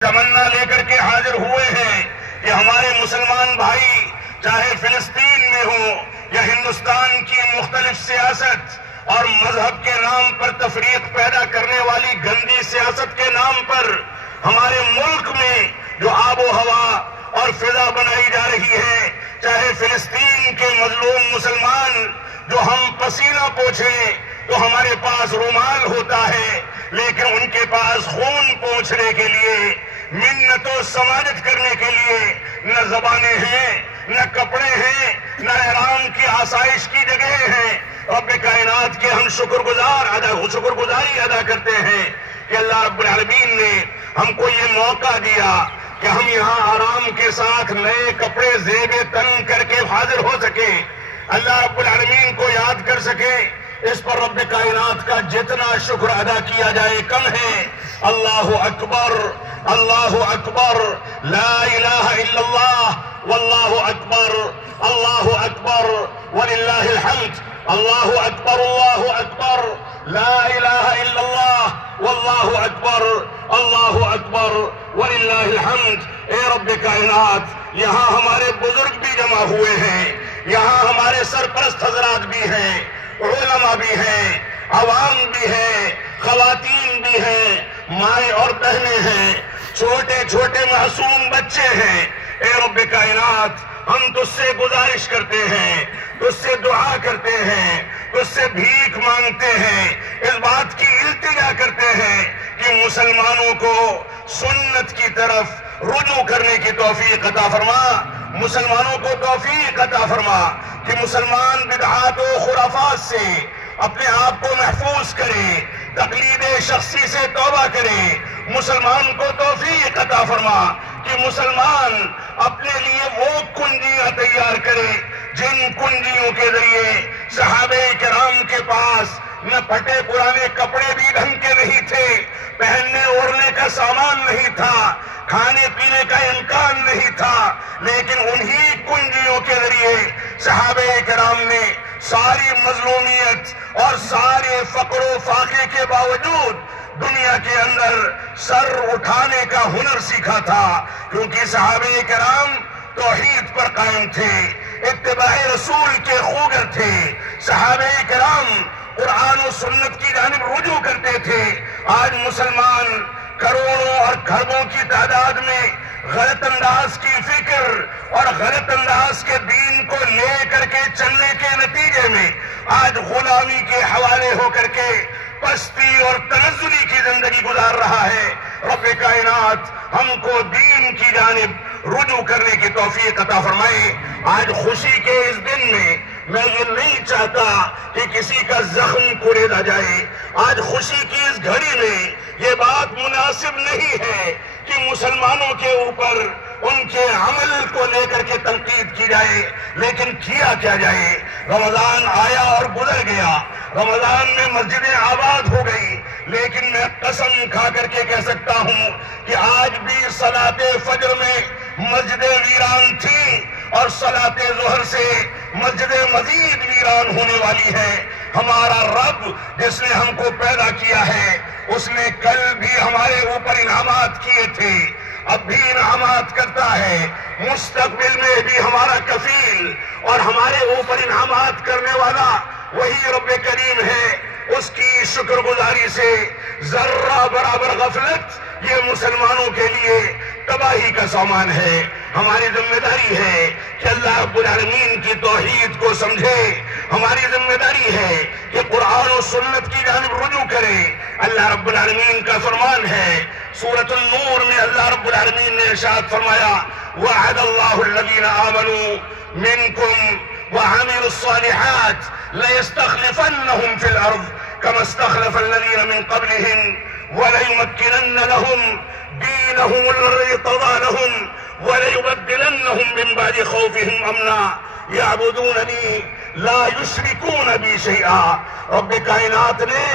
تمنا لے کر کے حاضر ہوئے ہیں کہ ہمارے مسلمان بھائی چاہے فلسطین میں ہوں یا ہندوستان کی مختلف سیاست اور مذہب کے نام پر تفریق پیدا کرنے والی گندی سیاست کے نام پر ہمارے ملک میں جو آب و ہوا اور فضا بنائی جا رہی ہے، چاہے فلسطین کے مظلوم مسلمان جو ہم پسینہ پوچھیں تو ہمارے پاس رومال ہوتا ہے، لیکن ان کے پاس خون پوچھنے کے لیے، منت و سماجت کرنے کے لیے نہ زبانیں ہیں، نہ کپڑے ہیں، نہ احرام کی آسائش کی جگہیں ہیں۔ رب کائنات کے ہم شکر گزاری ادا کرتے ہیں کہ اللہ رب العالمین نے ہم کو یہ موقع دیا کہ ہم یہاں آرام کے ساتھ نئے کپڑے زیب تن کر کے حاضر ہو سکیں، اللہ رب العالمین کو یاد کر سکیں۔ اس پر رب کائنات کا جتنا شکر ادا کیا جائے کم ہے۔ اللہ اکبر، اللہ اکبر، لا الہ الا اللہ، واللہ اکبر، اللہ اکبر وللہ الحمد، اللہ اکبر، اللہ اکبر، لا الہ الا اللہ، واللہ اکبر، اللہ اکبر وللہ الحمد۔ اے رب کائنات، یہاں ہمارے بزرگ بھی جمع ہوئے ہیں، یہاں ہمارے سرپرست حضرات بھی ہیں، علماء بھی ہیں، عوام بھی ہیں، خواتین بھی ہیں، مائیں اور بہنیں ہیں، چھوٹے چھوٹے معصوم بچے ہیں۔ اے رب کائنات، ہم تجھ سے گزارش کرتے ہیں، تجھ سے دعا کرتے ہیں، تجھ سے بھیک مانگتے ہیں، اس بات کی التجا کرتے ہیں کہ مسلمانوں کو سنت کی طرف رجوع کرنے کی توفیق عطا فرما، مسلمانوں کو توفیق عطا فرما کہ مسلمان بدعات و خرافات سے اپنے آپ کو محفوظ کریں، تقلید شخصی سے توبہ کریں۔ مسلمان کو توفیق عطا فرما کہ مسلمان اپنے لیے وہ کنجیاں تیار کرے جن کنجیوں کے ذریعے صحابہ کرام کے پاس نہ پھٹے پرانے کپڑے بھی ڈھنگ کے نہیں تھے، پہننے اوڑھنے کا سامان نہیں تھا، کھانے پینے کا امکان نہیں تھا، لیکن انہی کنجیوں کے ذریعے صحابہ کرام نے ساری مظلومیت اور سارے فقر و فاقے کے باوجود دنیا کے اندر سر اٹھانے کا ہنر سیکھا تھا، کیونکہ صحابہ کرام توحید پر قائم تھے، اتباع رسول کے خوگر تھے۔ صحابہ کرام قرآن و سنت کی جانب رجوع کرتے تھے۔ آج مسلمان کروڑوں اور کھربوں کی تعداد میں غلط انداز کی فکر اور غلط انداز کے دین کو لے کر کے چلنے کے نتیجے میں آج غلامی کے حوالے ہو کر کے پستی اور تنزلی کی زندگی گزار رہا ہے۔ رب کائنات ہم کو دین کی جانب رجوع کرنے کی توفیق عطا فرمائے۔ آج خوشی کے اس دن میں میں یہ نہیں چاہتا کہ کسی کا زخم کریدا جائے۔ آج خوشی کی اس گھڑی میں یہ بات مناسب نہیں ہے کہ مسلمانوں کے اوپر ان کے عمل کو لے کر کے تنقید کی جائے، لیکن کیا کیا جائے؟ رمضان آیا اور گزر گیا، رمضان میں مسجدیں آباد ہو گئی، لیکن میں قسم کھا کر کے کہہ سکتا ہوں کہ آج بھی صلاۃ فجر میں مسجدیں ویران تھیں اور صلاۃ ظہر سے مسجدیں مزید ویران ہونے والی ہیں۔ ہمارا رب جس نے ہم کو پیدا کیا ہے، اس نے کل بھی ہمارے اوپر انعامات کیے تھے، اب بھی انعامات کرتا ہے، مستقبل میں بھی ہمارا کفیل اور ہمارے اوپر انعامات کرنے والا وہی رب کریم ہے۔ اس کی شکر گزاری سے ذرہ برابر غفلت یہ مسلمانوں کے لیے تباہی کا سامان ہے۔ ہماری ذمہ داری ہے کہ اللہ رب العالمین کی توحید کو سمجھے، ہماری ذمہ داری ہے کہ قرآن و سنت کی جانب رجوع کریں۔ اللہ رب العالمین کا فرمان ہے، سورۃ النور میں اللہ رب العالمین نے ارشاد فرمایا، وعد اللہ الذین آمنوا منکم وعملوا الصالحات ليستخلفنهم في الأرض كما استخلف الذين من قبلهم وليمكنن لهم دينهم الذي ارتضى لهم وليبدلنهم من بعد خوفهم أمنا يعبدونني لا يشركون بي شيئا۔ رب کائنات نے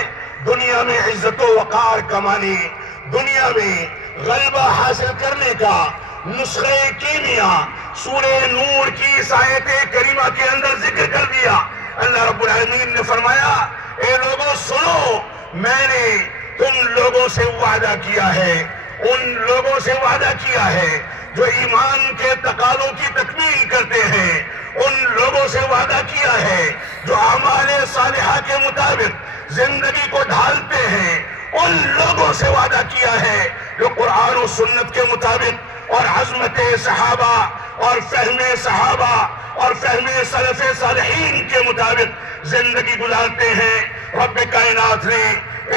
دنیا میں عزت و وقار کمانے، دنیا میں غلبہ حاصل کرنے کا نسخہ کیمیا سورہ نور کی اس آیت کریمہ کے اندر ذکر کر دیا۔ اللہ رب العالمین نے فرمایا، اے لوگوں سنو، میں نے تم لوگوں سے وعدہ کیا ہے، ان لوگوں سے وعدہ کیا ہے جو ایمان کے تقاضوں کی تکمیل کرتے ہیں، ان لوگوں سے وعدہ کیا ہے جو اعمال صالحہ کے مطابق زندگی کو ڈھالتے ہیں، ان لوگوں سے وعدہ کیا ہے جو قرآن و سنت کے مطابق اور عظمت صحابہ اور فہم صحابہ اور فہم سلف صالحین کے مطابق زندگی گزارتے ہیں۔ رب کائنات نے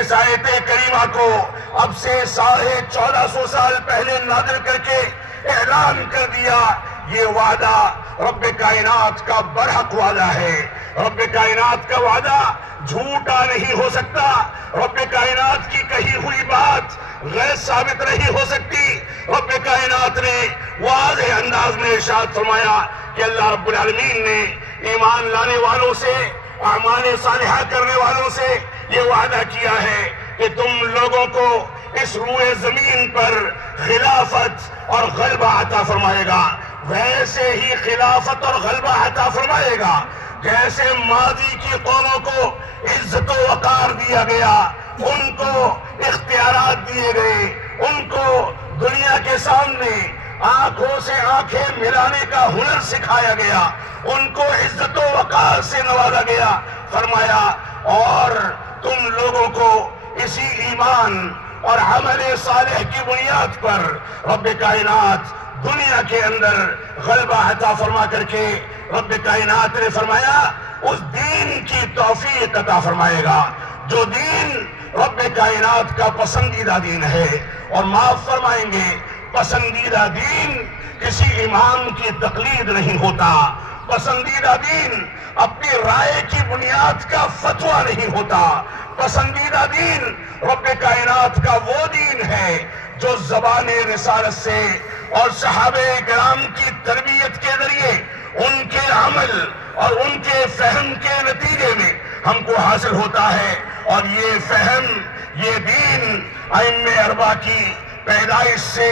اس آیت کریمہ کو اب سے 1450 سال پہلے نازل کر کے اعلان کر دیا۔ یہ وعدہ رب کائنات کا برحق وعدہ ہے۔ رب کائنات کا وعدہ جھوٹا نہیں ہو سکتا، رب کائنات کی کہی ہوئی بات غیر ثابت نہیں ہو سکتی۔ رب کائنات نے واضح انداز میں ارشاد فرمایا کہ اللہ رب العالمین نے ایمان لانے والوں سے، اعمال صالحہ کرنے والوں سے یہ وعدہ کیا ہے کہ تم لوگوں کو اس روئے زمین پر خلافت اور غلبہ عطا فرمائے گا، ویسے ہی خلافت اور غلبہ عطا فرمائے گا جیسے ماضی کی قوموں کو عزت و وقار دیا گیا، ان کو اختیارات دیے گئے، ان کو دنیا کے سامنے آنکھوں سے آنکھیں ملانے کا ہنر سکھایا گیا، ان کو عزت و وقار سے نوازا گیا۔ فرمایا اور تم لوگوں کو اسی ایمان اور عمل صالح کی بنیاد پر رب کائنات دنیا کے اندر غلبہ عطا فرما کر کے رب کائنات نے فرمایا اس دین کی توفیق عطا فرمائے گا جو دین رب کائنات کا پسندیدہ دین ہے۔ اور معاف فرمائیں گے، پسندیدہ دین کسی امام کی تقلید نہیں ہوتا، پسندیدہ دین اپنی رائے کی بنیاد کا فتویٰ نہیں ہوتا، پسندیدہ دین رب کائنات کا وہ دین ہے جو زبان رسالت سے اور صحابہ کرام کی تربیت کے ذریعے ان کے عمل اور ان کے فہم کے نتیجے میں ہم کو حاصل ہوتا ہے۔ اور یہ فہم، یہ دین ائمہ اربعہ کی پیدائش سے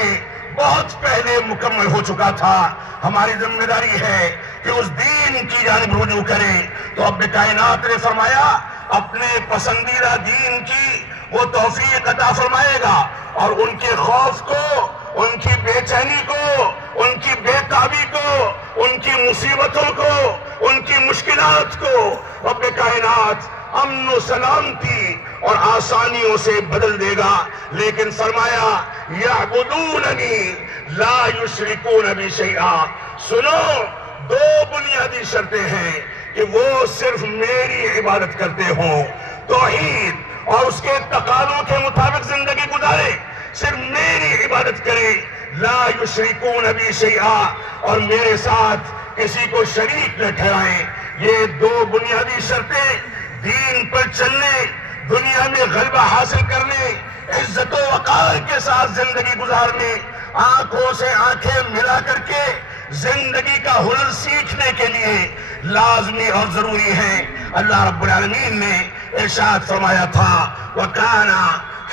بہت پہلے مکمل ہو چکا تھا۔ ہماری ذمہ داری ہے کہ اس دین کی جانب رجوع کریں۔ تو رب کائنات نے فرمایا اپنے پسندیدہ دین کی وہ توفیق عطا فرمائے گا، اور ان کے خوف کو، ان کی بے چینی کو، ان کی بے تابی کو، ان کی مصیبتوں کو، ان کی مشکلات کو رب کائنات امن و سلامتی اور آسانیوں سے بدل دے گا۔ لیکن فرمایا یعبدوننی لا یشرکون بی شیئا، سنو دو بنیادی شرطیں ہیں کہ وہ صرف میری عبادت کرتے ہوں، توحید اور اس کے تقاضوں کے مطابق زندگی گزارے، صرف میری عبادت کرے، لا یشرکون بی شیئا، اور میرے ساتھ کسی کو شریک نہ ٹھہرائیں۔ یہ دو بنیادی شرطیں دین پر چلنے، دنیا میں غلبہ حاصل کرنے، عزت و وقار کے ساتھ زندگی گزارنے، آنکھوں سے آنکھیں ملا کر کے زندگی کا ہنر سیکھنے کے لیے لازمی اور ضروری ہے۔ اللہ رب العالمین نے ارشاد فرمایا تھا وَكَانَ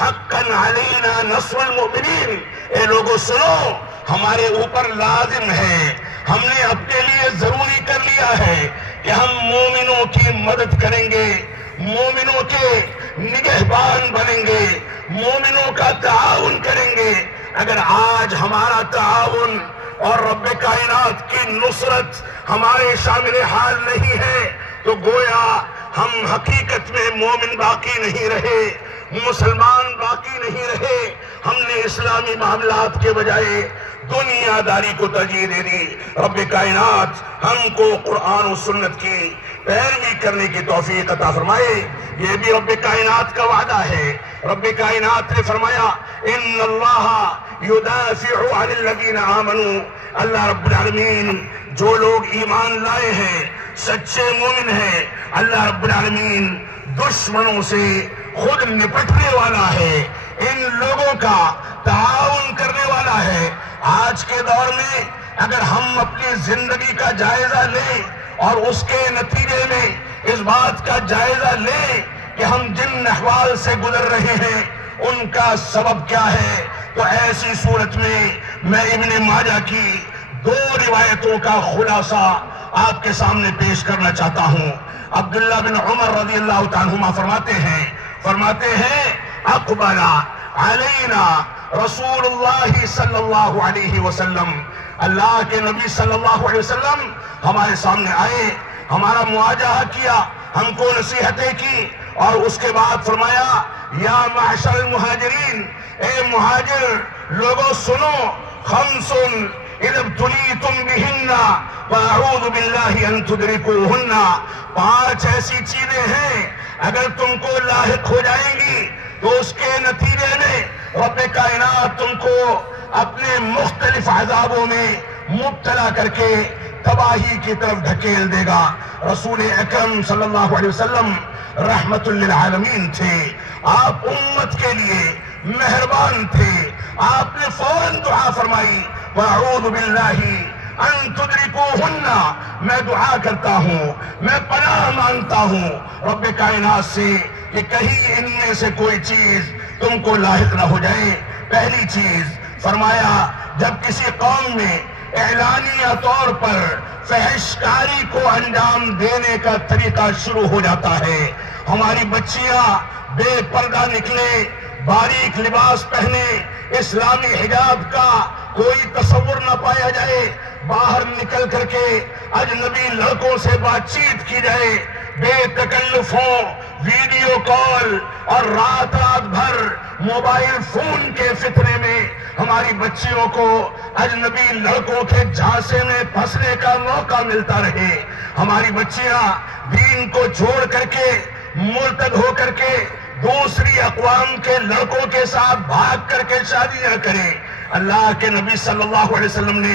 حَقًّا عَلَيْنَا نَصْرُ الْمُؤْمِنِينَ، اے لوگوں سنو، ہمارے اوپر لازم ہے، ہم نے اپنے لیے ضروری کر لیا ہے کہ ہم مومنوں کی مدد کریں گے، مومنوں کے نگہبان بنیں گے، مومنوں کا تعاون کریں گے۔ اگر آج ہمارا تعاون اور رب کائنات کی نصرت ہمارے شامل حال نہیں ہے تو گویا ہم حقیقت میں مومن باقی نہیں رہے، مسلمان باقی نہیں رہے، ہم نے اسلامی معاملات کے بجائے دنیا داری کو ترجیح دے دی۔ رب کائنات ہم کو قرآن و سنت کی پیروی کرنے کی توفیق عطا فرمائے۔ یہ بھی رب کائنات کا وعدہ ہے۔ رب کائنات نے فرمایا ان اللہ یدافع عن الذین آمنوا، اللہ رب العالمین جو لوگ ایمان لائے ہیں، سچے مومن ہیں، اللہ رب العالمین دشمنوں سے خود نپٹنے والا ہے، ان لوگوں کا تعاون کرنے والا ہے۔ آج کے دور میں اگر ہم اپنی زندگی کا جائزہ لیں اور اس کے نتیجے میں اس بات کا جائزہ لیں کہ ہم جن احوال سے گزر رہے ہیں ان کا سبب کیا ہے، تو ایسی صورت میں ابن ماجہ کی دو روایتوں کا خلاصہ آپ کے سامنے پیش کرنا چاہتا ہوں۔ عبداللہ بن عمر رضی اللہ تعالیٰ عنہما فرماتے ہیں اقبل علینا رسول اللہ صلی اللہ علیہ وسلم، اللہ کے نبی صلی اللہ علیہ وسلم ہمارے سامنے آئے، ہمارا مواجہہ کیا، ہم کو نصیحتیں کی، اور اس کے بعد فرمایا یا معشر المہاجرین، اے مہاجر لوگوں سنو، خمس اذا ابتلیتم بہن واعوذ باللہ ان تدرکوہن، 5 ایسی چیزیں ہیں اگر تم کو لاحق ہو جائیں گی تو اس کے نتیجے میں رب کائنات تم کو اپنے مختلف عذابوں میں مبتلا کر کے تباہی کی طرف دھکیل دے گا۔ رسول اکرم صلی اللہ علیہ وسلم رحمت للعالمین تھے، آپ امت کے لیے مہربان تھے، آپ نے فوراً دعا فرمائی وَأَعُوذُ بِاللَّهِ أَن تُدْرِكُوهُنَّ، میں دعا کرتا ہوں، میں پناہ مانگتا ہوں رب کائنات سے کہ کہیں ان میں سے کوئی چیز تم کو لاحق نہ ہو جائے۔ پہلی چیز فرمایا جب کسی قوم میں اعلانیہ طور پر فحش کاری کو انجام دینے کا طریقہ شروع ہو جاتا ہے، ہماری بچیاں بے پردہ نکلے، باریک لباس پہنے، اسلامی حجاب کا کوئی تصور نہ پایا جائے، باہر نکل کر کے اجنبی لڑکوں سے بات چیت کی جائے، بے تکلف ہو، ویڈیو کال، اور رات بھر موبائل فون کے فتنے میں ہماری بچیوں کو اجنبی لڑکوں کے جھانسے میں پھنسنے کا موقع ملتا رہے، ہماری بچیاں دین کو چھوڑ کر کے مرتد ہو کر کے دوسری اقوام کے لڑکوں کے ساتھ بھاگ کر کے شادیاں کریں۔ اللہ کے نبی صلی اللہ علیہ وسلم نے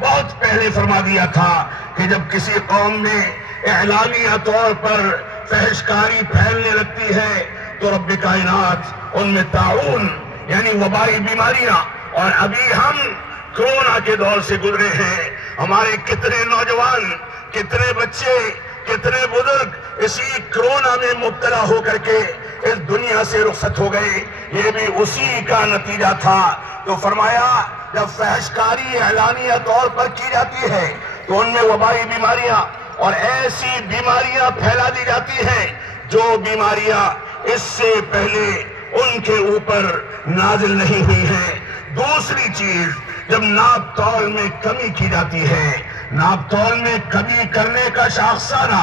بہت پہلے فرما دیا تھا کہ جب کسی قوم میں اعلانیہ طور پر فحش کاری پھیلنے لگتی ہے تو رب کائنات ان میں طاعون یعنی وبائی بیماریاں، اور ابھی ہم کرونا کے دور سے گزرے ہیں، ہمارے کتنے نوجوان، کتنے بچے، کتنے بزرگ اسی کرونا میں مبتلا ہو کر کے اس دنیا سے رخصت ہو گئے، یہ بھی اسی کا نتیجہ تھا۔ تو فرمایا جب فحش کاری اعلانیہ طور پر کی جاتی ہے تو ان میں وبائی بیماریاں اور ایسی بیماریاں پھیلا دی جاتی ہیں جو بیماریاں اس سے پہلے ان کے اوپر نازل نہیں ہوئی ہیں۔ دوسری چیز جب ناپ تول میں کمی کی جاتی ہے، ناپ تول میں کمی کرنے کا شاخسانہ،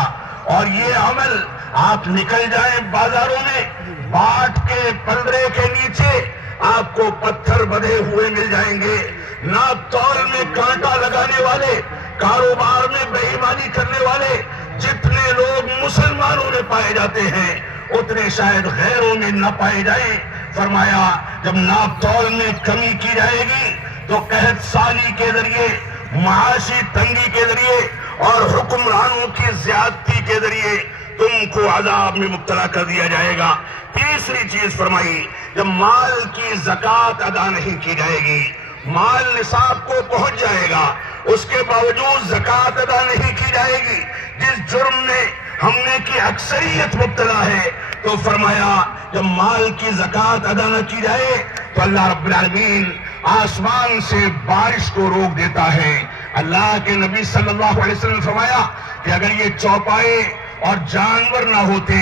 اور یہ عمل آپ نکل جائیں بازاروں میں، باٹ کے پلڑے کے نیچے آپ کو پتھر بدھے ہوئے مل جائیں گے، ناپ تول میں کانٹا لگانے والے، کاروبار میں بے ایمانی کرنے والے جتنے لوگ مسلمانوں میں پائے جاتے ہیں اتنے شاید غیروں میں نہ پائے جائیں۔ فرمایا جب ناپ تول میں کمی کی جائے گی تو قحط سالی کے ذریعے، معاشی تنگی کے ذریعے اور حکمرانوں کی زیادتی کے ذریعے تم کو عذاب میں مبتلا کر دیا جائے گا۔ تیسری چیز فرمائی جب مال کی زکوٰۃ ادا نہیں کی جائے گی، مال نصاب کو پہنچ جائے گا، اس کے باوجود زکوٰۃ ادا نہیں کی جائے گی، جس جرم میں ہم نے کی اکثریت مبتلا ہے، تو فرمایا جب مال کی زکوٰۃ ادا نہ کی جائے تو اللہ رب العالمین آسمان سے بارش کو روک دیتا ہے۔ اللہ کے نبی صلی اللہ علیہ وسلم نے فرمایا کہ اگر یہ چوپائے اور جانور نہ ہوتے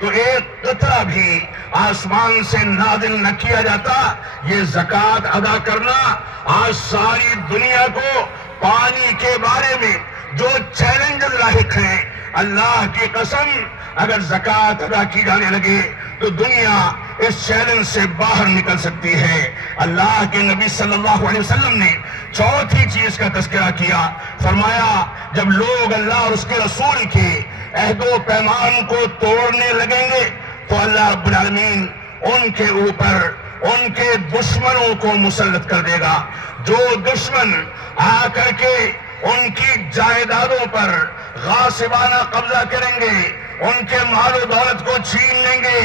تو ایک قطرہ بھی آسمان سے نازل نہ کیا جاتا۔ یہ زکوٰۃ ادا کرنا آج ساری دنیا کو پانی کے بارے میں جو چیلنجز لاحق ہیں، اللہ کی قسم اگر زکوٰۃ ادا کی جانے لگے تو دنیا اس چیلنج سے باہر نکل سکتی ہے۔ اللہ کے نبی صلی اللہ علیہ وسلم نے چوتھی چیز کا تذکرہ کیا، فرمایا جب لوگ اللہ اور اس کے رسول کے عہد و پیمان کو توڑنے لگیں گے تو اللہ رب العالمین ان کے اوپر ان کے دشمنوں کو مسلط کر دے گا۔ جو دشمن آ کر کے ان کی جائیدادوں پر غاصبانہ قبضہ کریں گے، ان کے مال و دولت کو چھین لیں گے،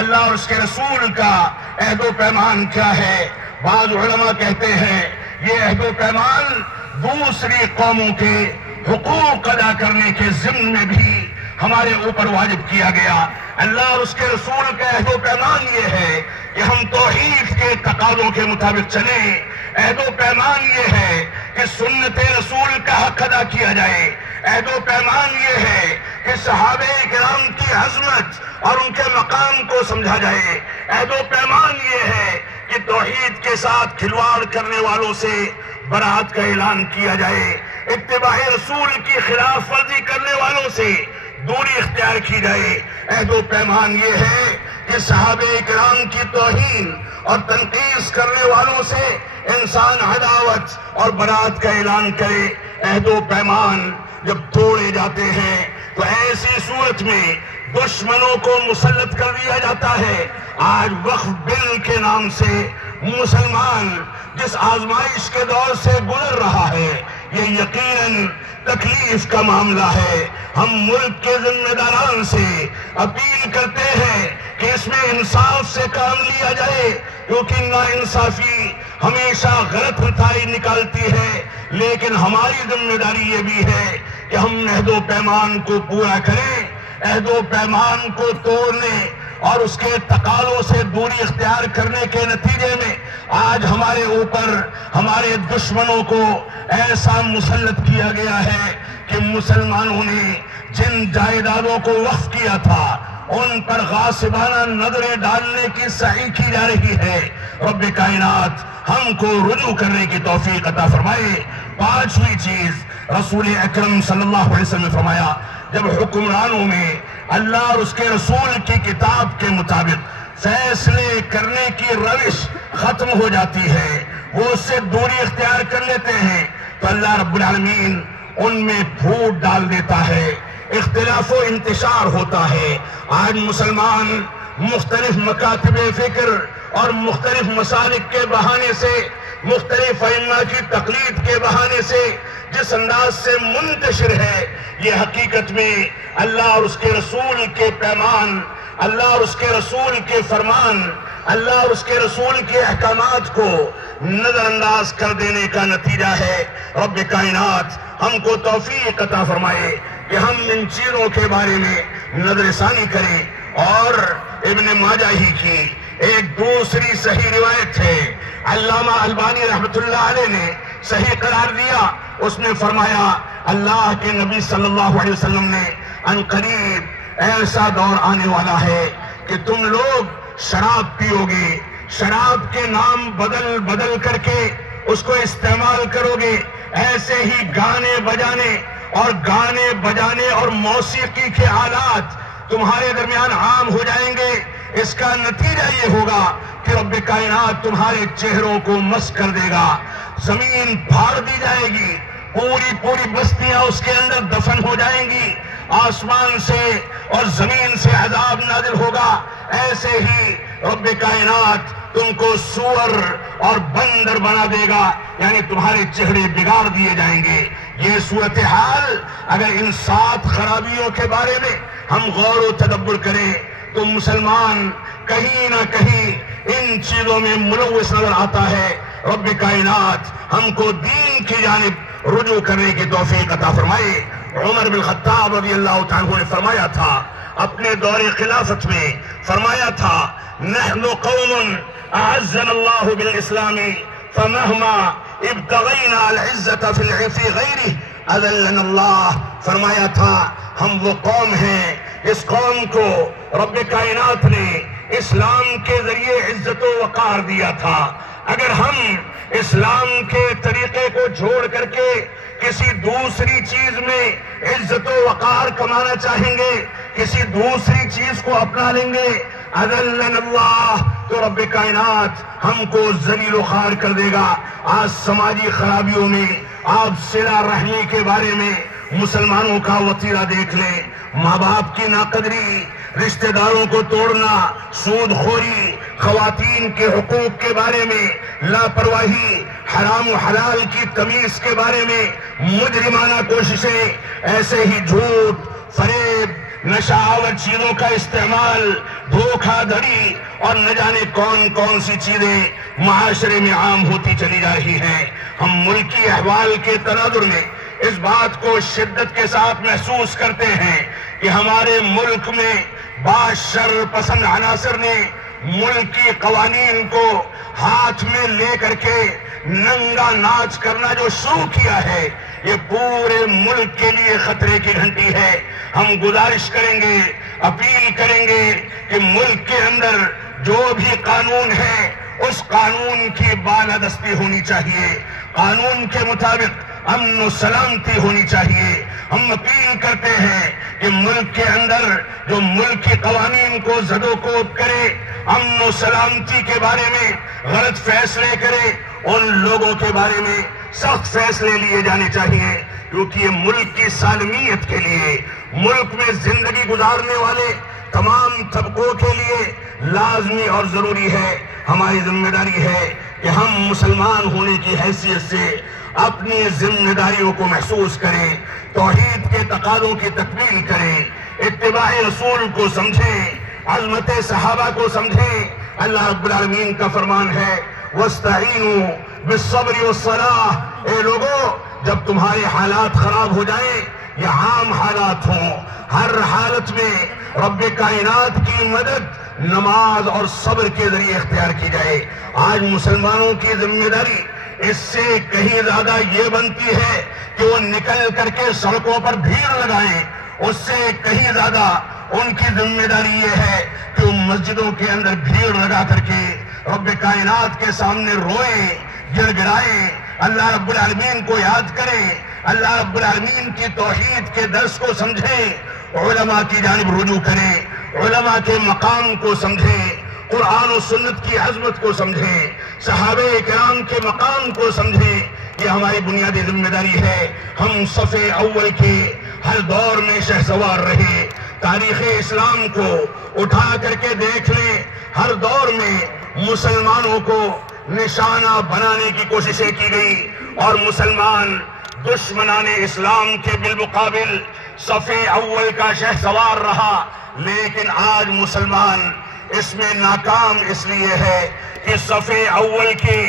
اللہ اور اس کے رسول کا عہد و پیمان کیا ہے؟ بعض علماء کہتے ہیں یہ عہد و پیمان دوسری قوموں کے حقوق ادا کرنے کے ضمن میں بھی ہمارے اوپر واجب کیا گیا۔ اللہ اور اس کے رسول کا عہد و پیمان یہ ہے کہ ہم توحید کے تقاضوں کے مطابق چلیں، عہد و پیمان یہ ہے کہ سنت رسول کا حق ادا کیا جائے، عہد و پیمان یہ ہے کہ صحابہ کرام کی عظمت اور ان کے مقام کو سمجھا جائے، عہد و پیمان یہ ہے کہ توحید کے ساتھ کھلواڑ کرنے والوں سے برات کا اعلان کیا جائے، اتباع رسول کی خلاف ورزی کرنے والوں سے دوری اختیار کی جائے۔ عہد و پیمان یہ ہے کہ صحابہ کرام کی توہین اور تنقیص کرنے والوں سے انسان عداوت اور برات کا اعلان کرے۔ عہد و پیمان جب توڑے جاتے ہیں تو ایسی صورت میں دشمنوں کو مسلط کر دیا جاتا ہے۔ آج وقف بل کے نام سے مسلمان جس آزمائش کے دور سے گزر رہا ہے، یہ یقیناً تکلیف کا معاملہ ہے۔ ہم ملک کے ذمہ داران سے اپیل کرتے ہیں کہ اس میں انصاف سے کام لیا جائے، کیونکہ ناانصافی ہمیشہ غلط نتائج نکالتی ہے، لیکن ہماری ذمہ داری یہ بھی ہے کہ ہم عہد و پیمان کو پورا کریں۔ عہد و پیمان کو توڑنے اور اس کے تقاضوں سے دوری اختیار کرنے کے نتیجے میں آج ہمارے اوپر ہمارے دشمنوں کو ایسا مسلط کیا گیا ہے کہ مسلمانوں نے جن جائیدادوں کو وقف کیا تھا ان پر غاصبانہ نظریں ڈالنے کی سعی کی جا رہی ہے۔ رب کائنات ہم کو رجوع کرنے کی توفیق عطا فرمائے۔ پانچویں چیز، رسول اکرم صلی اللہ علیہ وسلم نے فرمایا، جب حکمرانوں میں اللہ اور اس کے رسول کی کتاب کے مطابق فیصلے کرنے کی روش ختم ہو جاتی ہے، وہ اس سے دوری اختیار کر لیتے ہیں، تو اللہ رب العالمین ان میں پھوٹ ڈال دیتا ہے، اختلاف و انتشار ہوتا ہے۔ آج مسلمان مختلف مکاتب فکر اور مختلف مسالک کے بہانے سے، مختلف ائمہ کی تقلید کے بہانے سے جس انداز سے منتشر ہے، یہ حقیقت میں اللہ اور اس کے رسول کے پیمان، اللہ اور اس کے رسول کے فرمان، اللہ اور اس کے رسول کے احکامات کو نظر انداز کر دینے کا نتیجہ ہے۔ رب کائنات ہم کو توفیق عطا فرمائے کہ ہم ان چیزوں کے بارے میں نظر ثانی کریں۔ اور ابن ماجہ ہی کی ایک دوسری صحیح روایت ہے، علامہ البانی رحمۃ اللہ علیہ نے صحیح قرار دیا۔ اس نے فرمایا، اللہ کے نبی صلی اللہ علیہ وسلم نے ان قریب ایسا دور آنے والا ہے کہ تم لوگ شراب پیو گے، شراب کے نام بدل بدل کر کے اس کو استعمال کرو گے، ایسے ہی گانے بجانے اور موسیقی کے آلات تمہارے درمیان عام ہو جائیں گے۔ اس کا نتیجہ یہ ہوگا کہ رب کائنات تمہارے چہروں کو مس کر دے گا، زمین پھاڑ دی جائے گی، پوری بستیاں اس کے اندر دفن ہو جائیں گی، آسمان سے اور زمین سے عذاب نازل ہوگا۔ ایسے ہی رب کائنات تم کو سور اور بندر بنا دے گا، یعنی تمہارے چہرے بگاڑ دیے جائیں گے۔ یہ صورتحال اگر ان 7 خرابیوں کے بارے میں ہم غور و تدبر کریں تو مسلمان کہیں نہ کہیں ان چیزوں میں ملوث نظر آتا ہے۔ رب کائنات ہم کو دین کی جانب رجوع کرنے کی توفیق عطا فرمائے۔ عمر بن خطاب رضی اللہ تعالیٰ نے فرمایا تھا، اپنے دور خلافت میں فرمایا تھا، نحن قوم اعزنا اللہ بالاسلام فمہما ابتغینا العزت فی غیرہ اذلنا اللہ۔ فرمایا تھا ہم وہ قوم ہیں اس قوم کو رب کائنات نے اسلام کے ذریعے عزت و وقار دیا تھا۔ اگر ہم اسلام کے طریقے کو چھوڑ کر کے کسی دوسری چیز میں عزت و وقار کمانا چاہیں گے، کسی دوسری چیز کو اپنا لیں گے، اذلنا اللہ، تو رب کائنات ہم کو ذلیل و خوار کر دے گا۔ آج سماجی خرابیوں میں آپ صلہ رحمی کے بارے میں مسلمانوں کا وتیرہ دیکھ لیں، ماں باپ کی ناقدری، رشتہ داروں کو توڑنا، سود خوری، خواتین کے حقوق کے بارے میں لاپرواہی، حرام و حلال کی تمیز کے بارے میں مجرمانہ کوششیں، ایسے ہی جھوٹ، فریب، نشہ آور چیزوں کا استعمال، دھوکہ دھڑی اور نہ جانے کون کون سی چیزیں معاشرے میں عام ہوتی چلی جا رہی ہیں۔ ہم ملکی احوال کے تناظر میں اس بات کو شدت کے ساتھ محسوس کرتے ہیں کہ ہمارے ملک میں بعض شر پسند عناصر نے ملکی قوانین کو ہاتھ میں لے کر کے ننگا ناچ کرنا جو شروع کیا ہے، یہ پورے ملک کے لیے خطرے کی گھنٹی ہے۔ ہم گزارش کریں گے، اپیل کریں گے کہ ملک کے اندر جو بھی قانون ہے اس قانون کی بالادستی ہونی چاہیے، قانون کے مطابق امن و سلامتی ہونی چاہیے۔ ہم اپیل کرتے ہیں کہ ملک کے اندر جو ملک کے قوانین کو زد و کوب کرے، امن و سلامتی کے بارے میں غلط فیصلے کرے، ان لوگوں کے بارے میں سخت فیصلے لیے جانے چاہیے، کیونکہ یہ ملک کی سالمیت کے لیے، ملک میں زندگی گزارنے والے تمام طبقوں کے لیے لازمی اور ضروری ہے۔ ہماری ذمہ داری ہے کہ ہم مسلمان ہونے کی حیثیت سے اپنی ذمہ داریوں کو محسوس کریں، توحید کے تقاضوں کی تکمیل کریں، اتباع رسول کو سمجھیں، عظمت صحابہ کو سمجھیں۔ اللہ رب العالمین کا فرمان ہے وَاسْتَعِینُوا بِالصَّبْرِ وَالصَّلَاةِ، اے لوگو جب تمہارے حالات خراب ہو جائیں یا عام حالات ہوں، ہر حالت میں رب کائنات کی مدد نماز اور صبر کے ذریعے اختیار کی جائے۔ آج مسلمانوں کی ذمہ داری اس سے کہیں زیادہ یہ بنتی ہے کہ وہ نکل کر کے سڑکوں پر بھیڑ لگائیں، اس سے کہیں زیادہ ان کی ذمہ داری یہ ہے کہ وہ مسجدوں کے اندر بھیڑ لگا کر کے رب کائنات کے سامنے روئیں، گر گرائیں، اللہ رب العالمین کو یاد کریں، اللہ رب العالمین کی توحید کے درس کو سمجھیں، علماء کی جانب رجوع کریں، علماء کے مقام کو سمجھیں، قرآن و سنت کی عظمت کو سمجھیں، صحابہ کرام کے مقام کو سمجھیں۔ یہ ہماری بنیادی ذمہ داری ہے۔ ہم صف اول کے ہر دور میں شہسوار رہے، تاریخ اسلام کو اٹھا کر کے دیکھ لیں، ہر دور میں مسلمانوں کو نشانہ بنانے کی کوششیں کی گئی اور مسلمان دشمنان اسلام کے بالمقابل صف اول کا شہسوار رہا، لیکن آج مسلمان اس میں ناکام اس لیے ہے کہ صف اول کے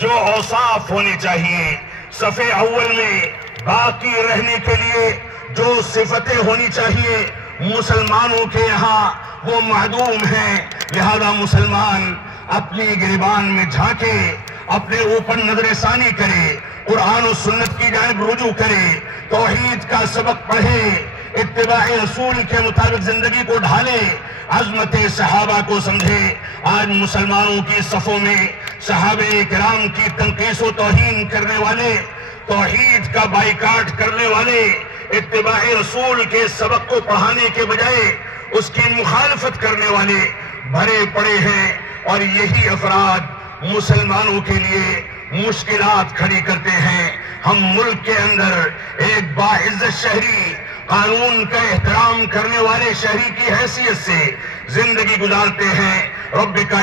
جو اوصاف ہونے چاہیے، صف اول میں باقی رہنے کے لیے جو صفتیں ہونی چاہیے، مسلمانوں کے یہاں وہ معدوم ہیں۔ لہذا مسلمان اپنی گریبان میں جھانکے، اپنے اوپر نظر ثانی کرے، قرآن و سنت کی جانب رجوع کرے، توحید کا سبق پڑھے، اتباع رسول کے مطابق زندگی کو ڈھالے، عظمت صحابہ کو سمجھے۔ آج مسلمانوں کی صفوں میں صحابہ کرام کی تنقیص و توہین کرنے والے، توحید کا بائیکاٹ کرنے والے، اتباع رسول کے سبق کو پڑھانے کے بجائے اس کی مخالفت کرنے والے بھرے پڑے ہیں، اور یہی افراد مسلمانوں کے لیے مشکلات کھڑی کرتے ہیں۔ ہم ملک کے اندر ایک باعزت شہری، قانون کا احترام کرنے والے شہری کی حیثیت سے زندگی گزارتے ہیں۔ رب کا